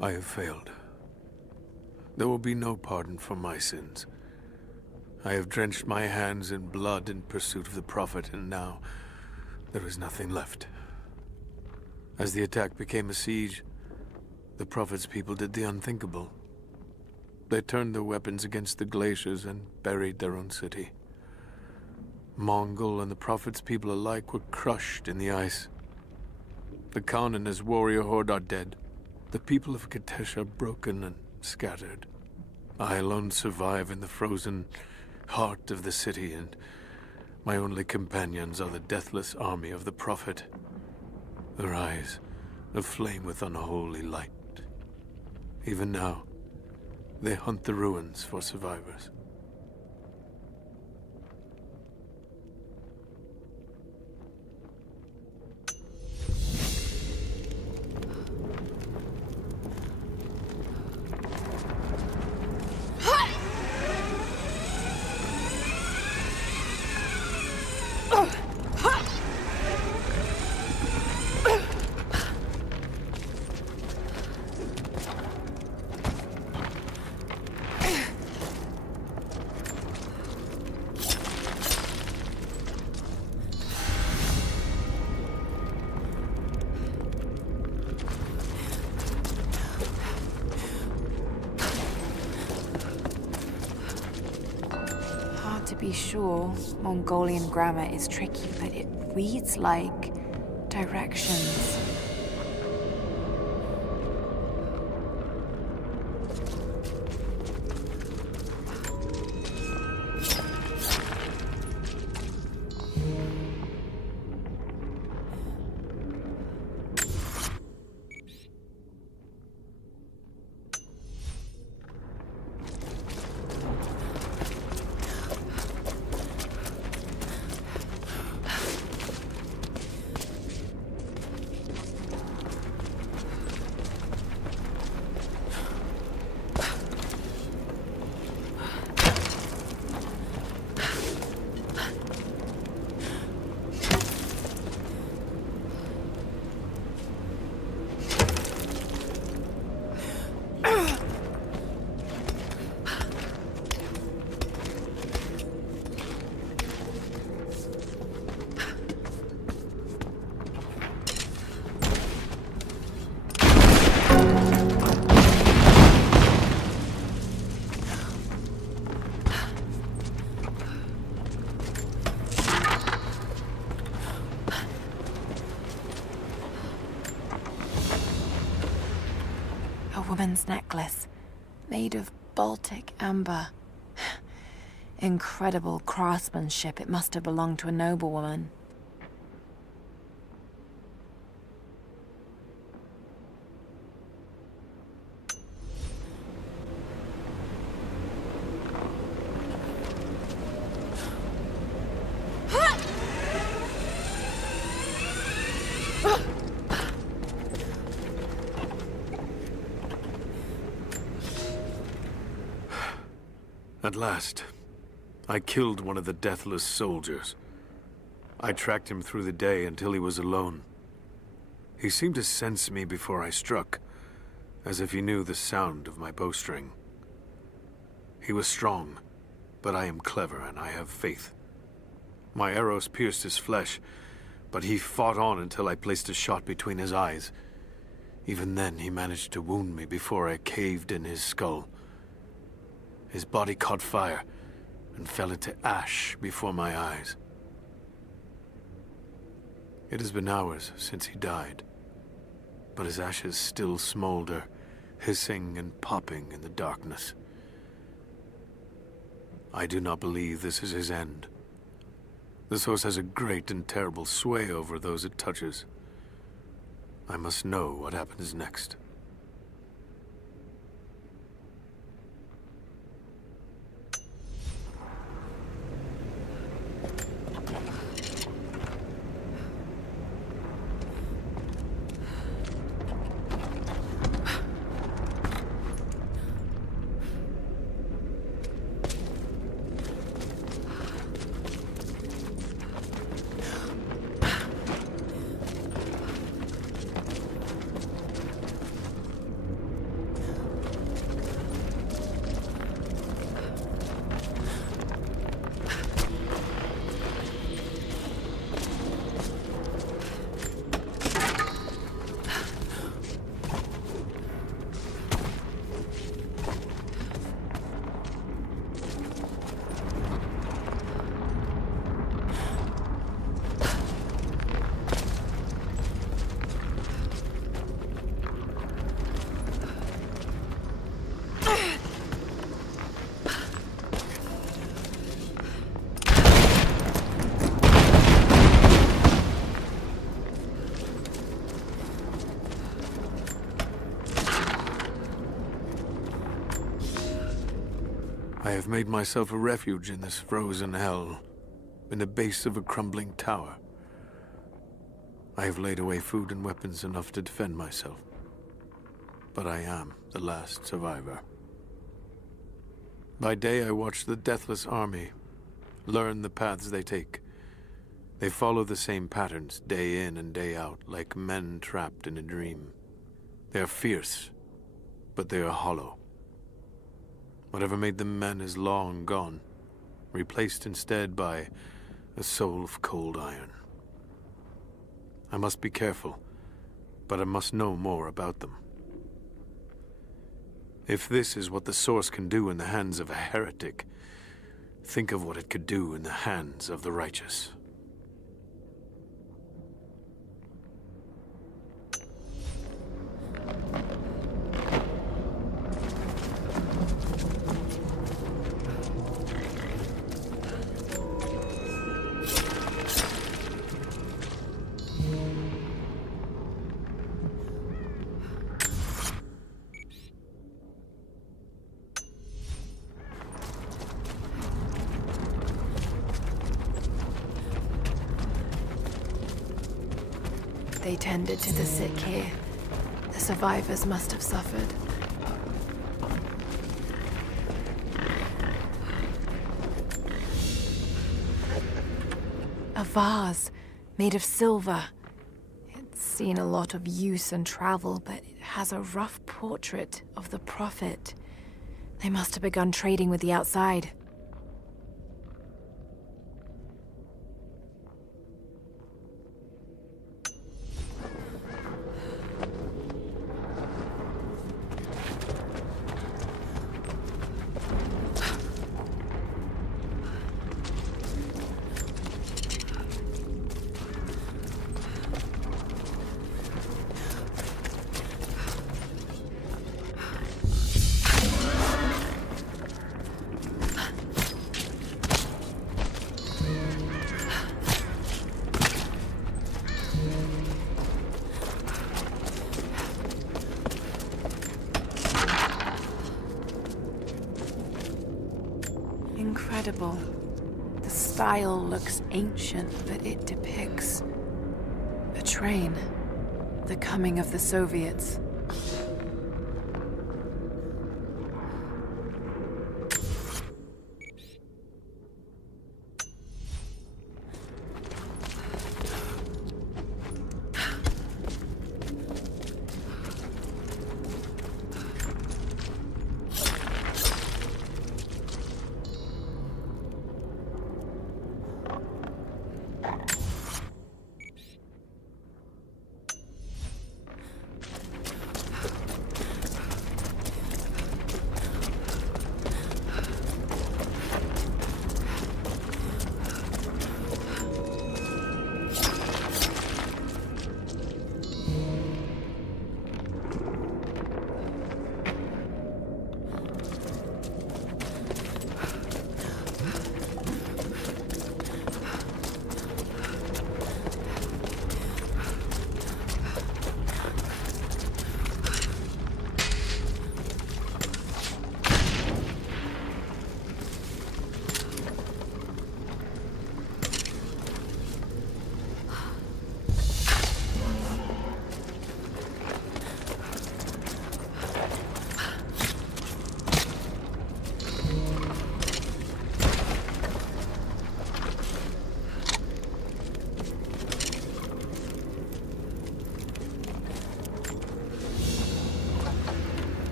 I have failed. There will be no pardon for my sins. I have drenched my hands in blood in pursuit of the Prophet, and now there is nothing left. As the attack became a siege, the Prophet's people did the unthinkable. They turned their weapons against the glaciers and buried their own city. Mongol and the Prophet's people alike were crushed in the ice. The Khan and his warrior horde are dead. The people of Katesh are broken and scattered. I alone survive in the frozen heart of the city, and my only companions are the deathless army of the Prophet, their eyes aflame with unholy light. Even now, they hunt the ruins for survivors. To be sure, Mongolian grammar is tricky, but it reads like directions. Woman's necklace, made of Baltic amber. Incredible craftsmanship. It must have belonged to a noblewoman. At last, I killed one of the deathless soldiers. I tracked him through the day until he was alone. He seemed to sense me before I struck, as if he knew the sound of my bowstring. He was strong, but I am clever and I have faith. My arrows pierced his flesh, but he fought on until I placed a shot between his eyes. Even then, he managed to wound me before I caved in his skull. His body caught fire and fell into ash before my eyes. It has been hours since he died, but his ashes still smolder, hissing and popping in the darkness. I do not believe this is his end. The source has a great and terrible sway over those it touches. I must know what happens next. I have made myself a refuge in this frozen hell, in the base of a crumbling tower. I have laid away food and weapons enough to defend myself. But I am the last survivor. By day I watch the deathless army, learn the paths they take. They follow the same patterns day in and day out, like men trapped in a dream. They are fierce, but they are hollow. Whatever made them men is long gone, replaced instead by a soul of cold iron. I must be careful, but I must know more about them. If this is what the Source can do in the hands of a heretic, think of what it could do in the hands of the righteous. They tended to the sick here. The survivors must have suffered. A vase made of silver. It's seen a lot of use and travel, but it has a rough portrait of the Prophet. They must have begun trading with the outside. Incredible. The style looks ancient, but it depicts a train. The coming of the Soviets.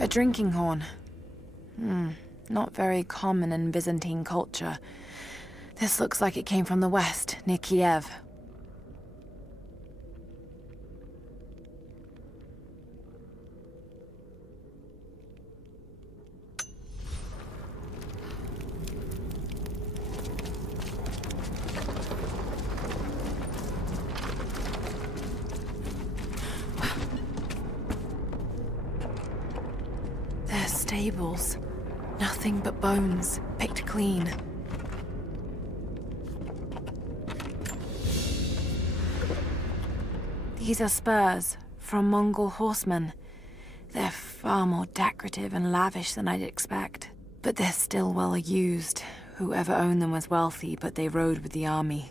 A drinking horn. Not very common in Byzantine culture. This looks like it came from the west, near Kiev. Stables. Nothing but bones, picked clean. These are spurs from Mongol horsemen. They're far more decorative and lavish than I'd expect. But they're still well used. Whoever owned them was wealthy, but they rode with the army.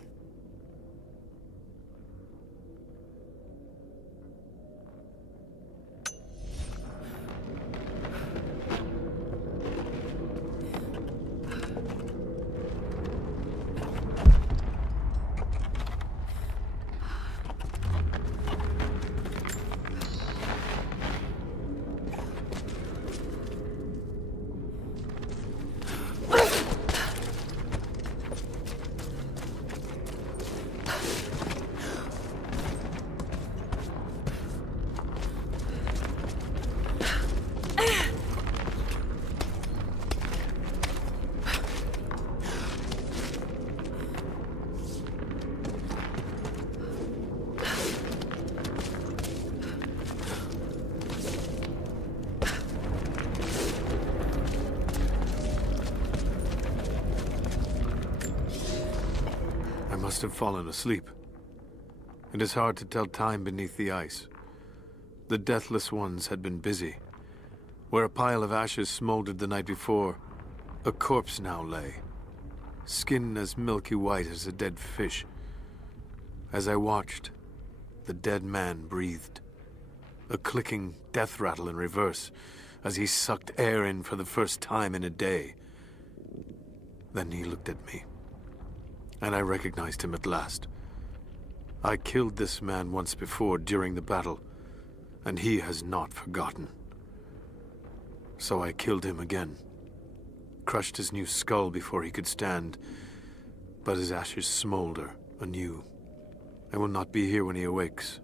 Must have fallen asleep. It is hard to tell time beneath the ice. The deathless ones had been busy. Where a pile of ashes smoldered the night before, a corpse now lay, skin as milky white as a dead fish. As I watched, the dead man breathed, a clicking death rattle in reverse as he sucked air in for the first time in a day. Then he looked at me, and I recognized him at last. I killed this man once before during the battle, and he has not forgotten. So I killed him again, crushed his new skull before he could stand, but his ashes smolder anew. I will not be here when he awakes.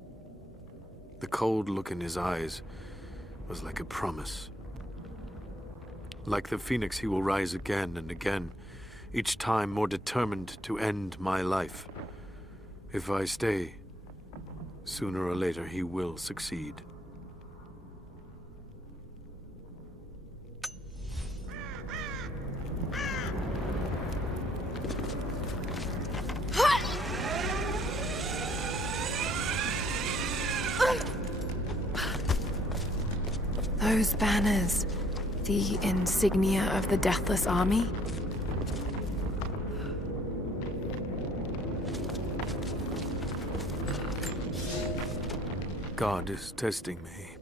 The cold look in his eyes was like a promise. Like the phoenix, he will rise again and again, each time more determined to end my life. If I stay, sooner or later he will succeed. Those banners, the insignia of the Deathless Army? God is testing me.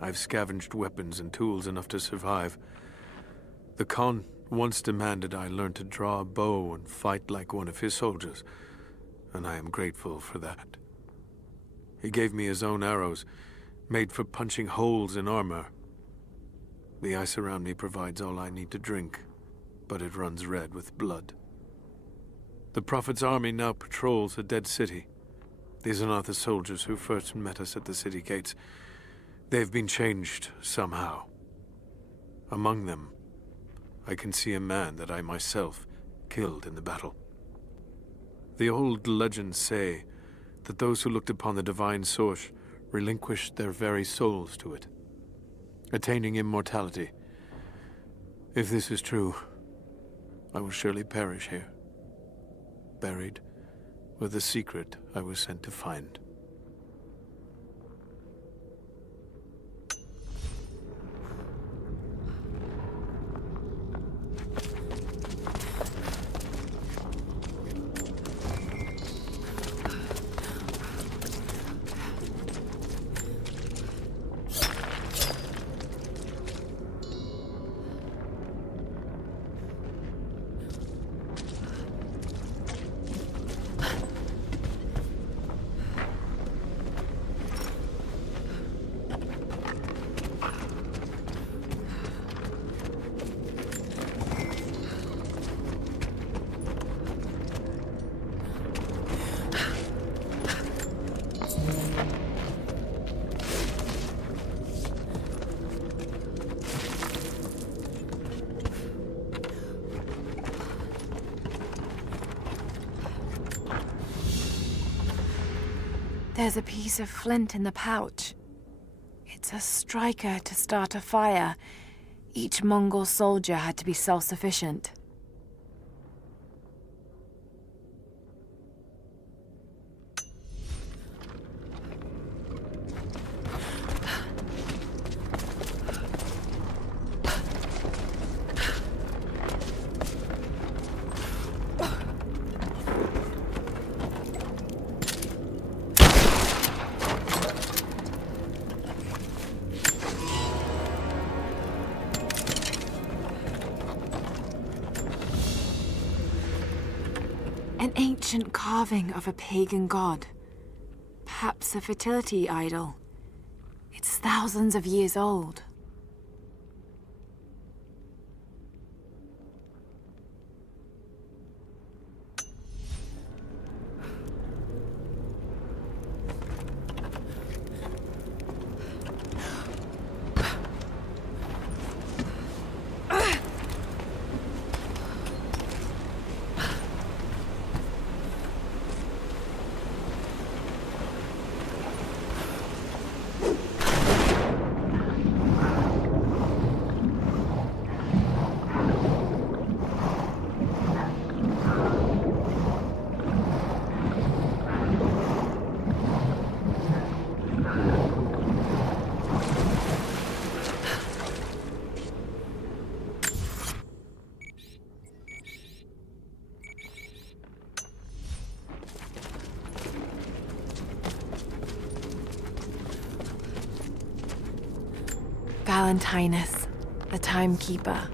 I've scavenged weapons and tools enough to survive. The Khan once demanded I learn to draw a bow and fight like one of his soldiers, and I am grateful for that. He gave me his own arrows, made for punching holes in armor. The ice around me provides all I need to drink, but it runs red with blood. The Prophet's army now patrols a dead city. These are not the soldiers who first met us at the city gates. They've been changed somehow. Among them, I can see a man that I myself killed in the battle. The old legends say that those who looked upon the divine source relinquished their very souls to it, attaining immortality. If this is true, I will surely perish here, buried with the secret I was sent to find. There's a piece of flint in the pouch. It's a striker to start a fire. Each Mongol soldier had to be self-sufficient. ancient carving of a pagan god. Perhaps a fertility idol. It's thousands of years old. Valentinus, the timekeeper.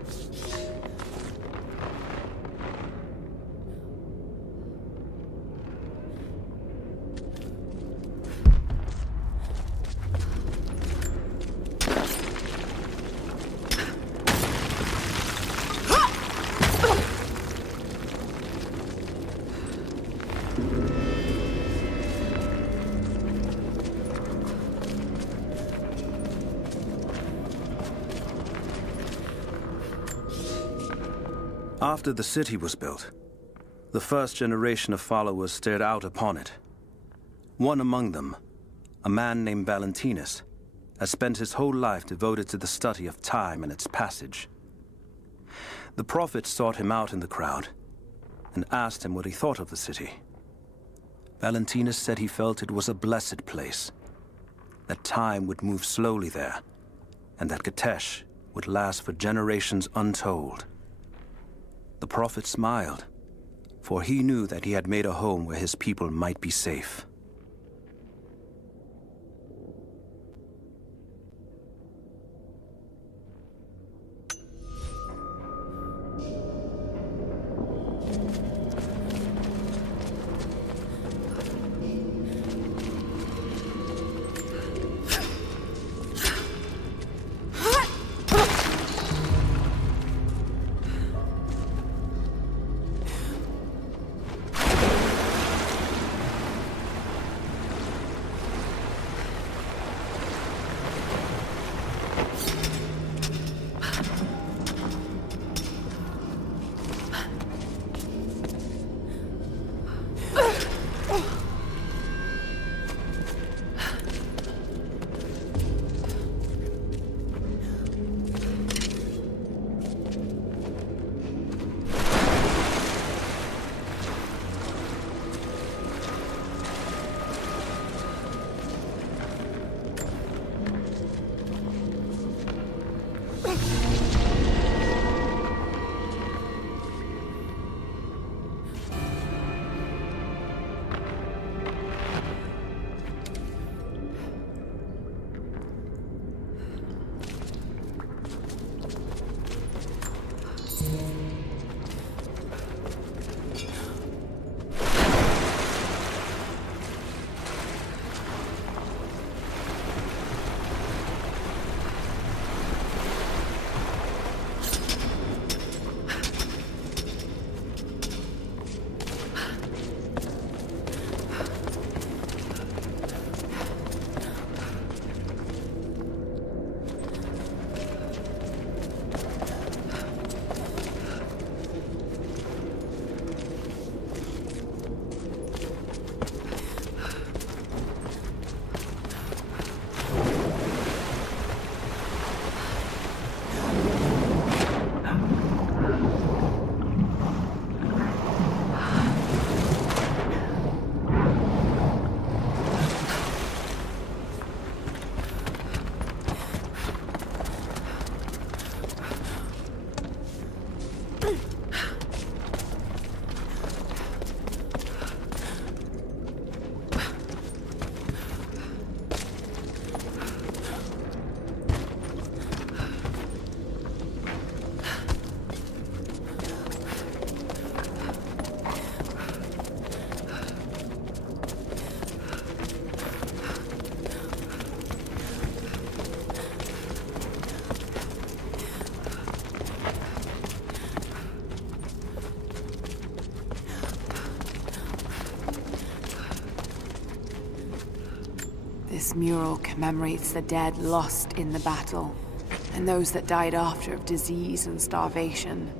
After the city was built, the first generation of followers stared out upon it. One among them, a man named Valentinus, has spent his whole life devoted to the study of time and its passage. The prophet sought him out in the crowd and asked him what he thought of the city. Valentinus said he felt it was a blessed place, that time would move slowly there, and that Katesh would last for generations untold. The prophet smiled, for he knew that he had made a home where his people might be safe. This mural commemorates the dead lost in the battle, and those that died after of disease and starvation.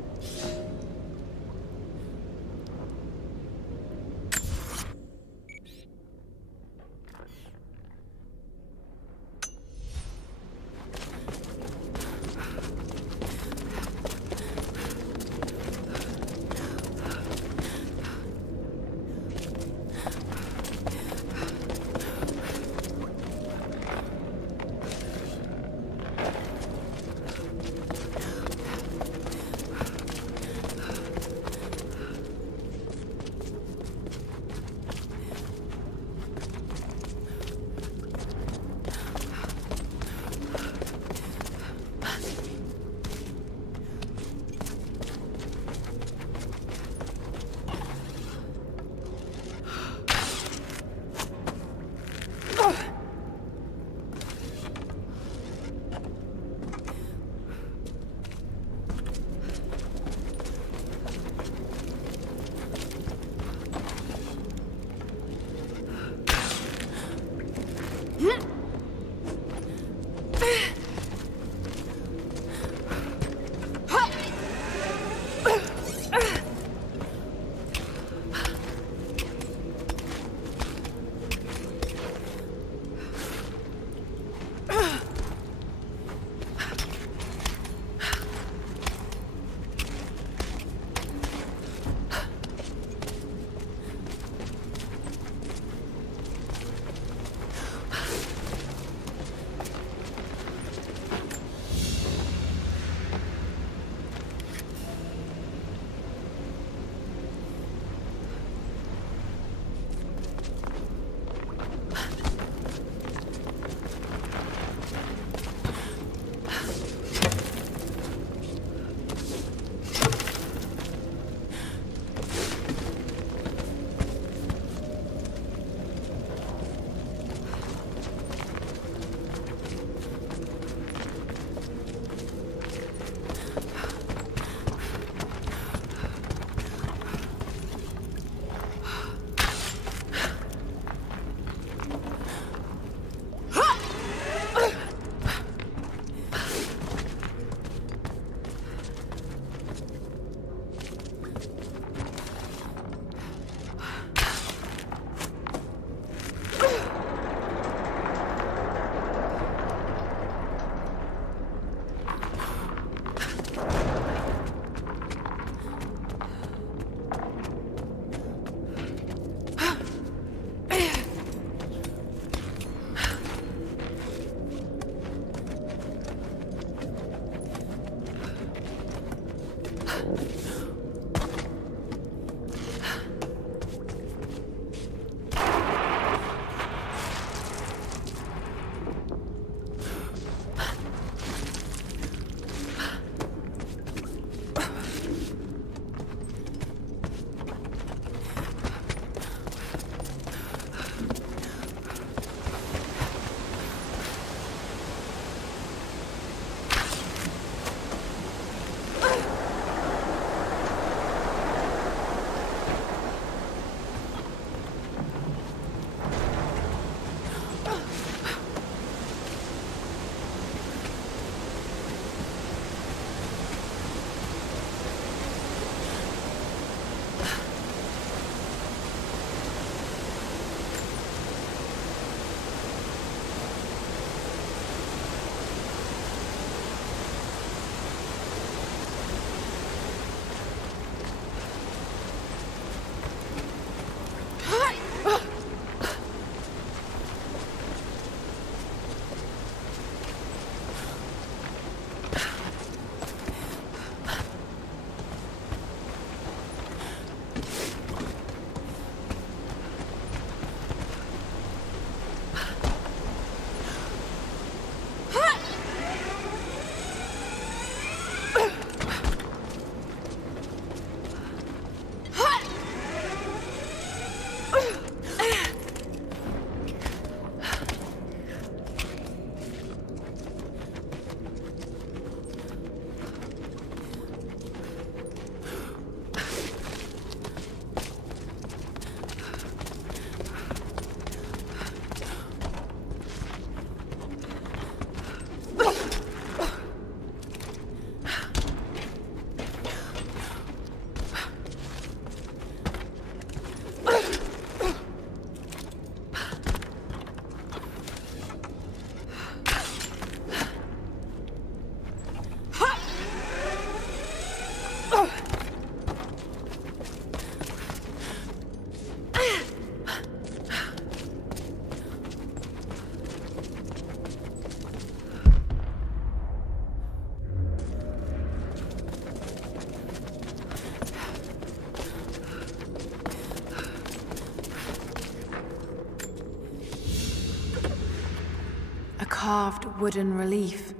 A carved wooden relief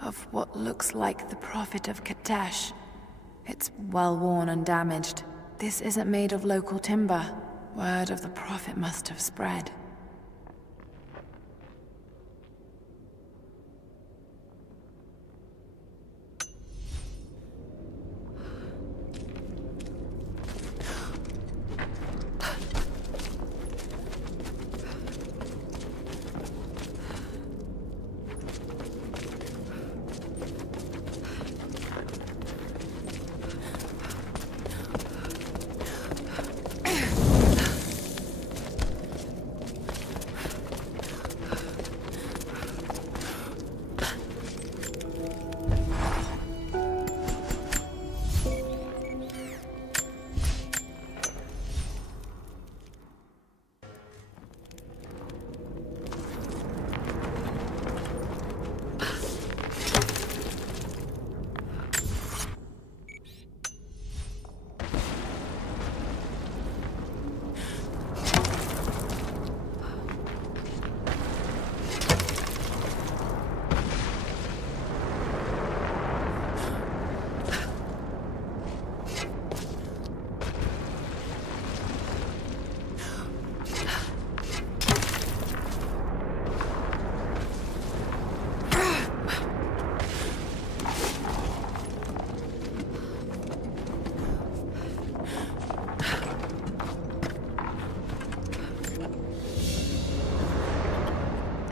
of what looks like the Prophet of Katesh. It's well worn and damaged. This isn't made of local timber. Word of the Prophet must have spread.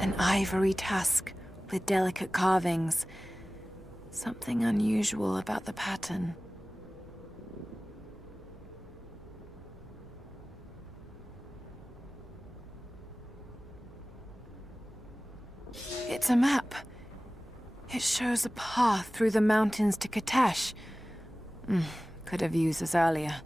An ivory tusk with delicate carvings. Something unusual about the pattern. It's a map. It shows a path through the mountains to Katesh. Could have used this earlier.